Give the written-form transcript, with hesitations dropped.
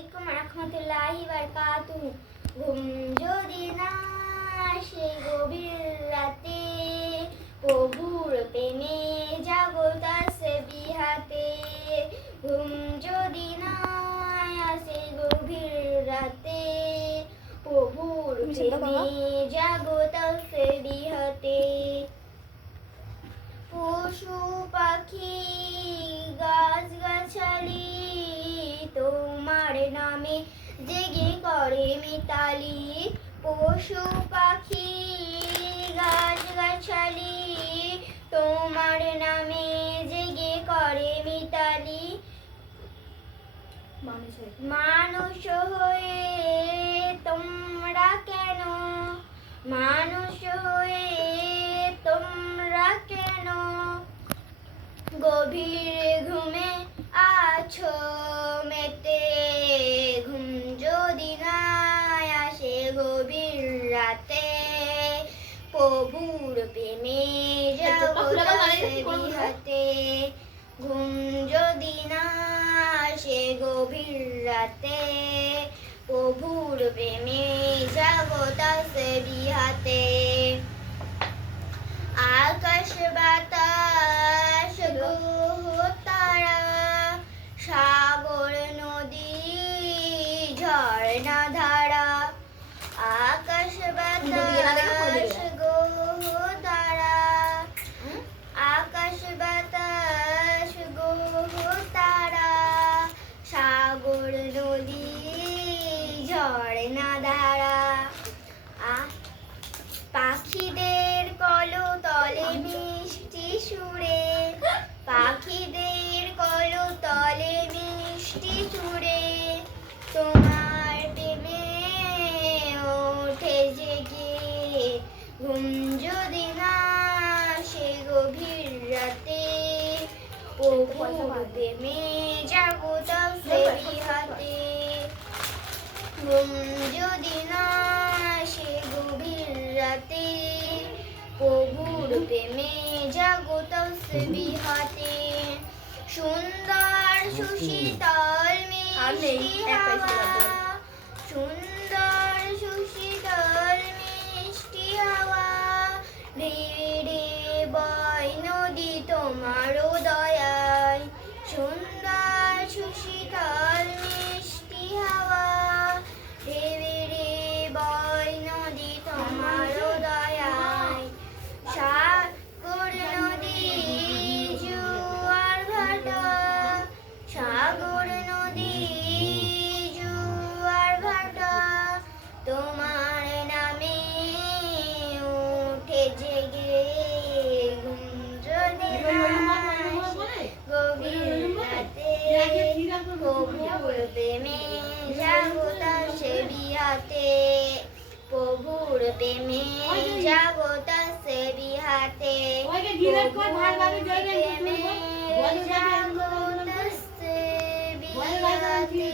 আলাইকুম রাহমাতুল্লাহি বারাকাতুহু। ঘুম যদি না আসে গভীর রাতে, প্রভুর প্রেমে জাগো তাসবিহাতে। ঘুম যদি না আসে গভীর রাতে, প্রভুর প্রেমে জাগো তাসবিহাতে। পশু পাখি গাছ গাছালি তোমার নামে জেগে করে মিতালি। পশু পাখি গাছ গাছালি তোমার নামে জেগে করে মিতালি। মানুষ হয়ে তোমরা কেন, মানুষ হয়ে তোমরা কেন গভীর ঘুমে আছো মেতে। ঘুম যদি না আসে গভীর রাতে, প্রভুর প্রেমে জাগো তাসবিহাতে। ঘুম যদি না আসে গভীর রাতে, প্রভুর প্রেমে জাগো তাসবিহাতে। আকাশ বাতাস গ্রহ তারা, সাগর নদী ঝর্ণা ধারা। আকাশ বাতাস গ্রহ তারা, আকাশ বাতাস গ্রহ তারা, সাগর নদী ঝর্ণা ধারা। পাখিদের কলতলে মিষ্টি সুরে, পাখিদের কলতলে মিষ্টি সুরে, তোমার প্রেমে ওঠে জেগে। ঘুম যদি না আসে গভীর রাতে, প্রভুর প্রেমে জাগো তাসবিহাতে। ঘুম যদি না আসে গভীর রাতে, প্রভুর প্রেমে জাগো তাসবিহাতে। সুন্দর সুশীতল মিষ্টি হাওয়া, সুন্দর সুশীতল মিষ্টি হাওয়া, ধীরে বয় নদী তোমার দয়ায়। সুন্দর সুশীতল মিষ্টি হাওয়া, ধীরে বয় নদী তোমার দয়ায়। সাগর নদী জোয়ার ভাটা, সাগর নদী জোয়ার ভাটা, তোমার নামে উঠে জেগে। ঘুম যদি না আসে গভীর রাতে, প্রভুর প্রেমে জাগো তাসবিহাতে। প্রভুর প্রেমে জাগো তাসবিহাতে। প্রভুর প্রেমে জাগো তাসবিহাতে।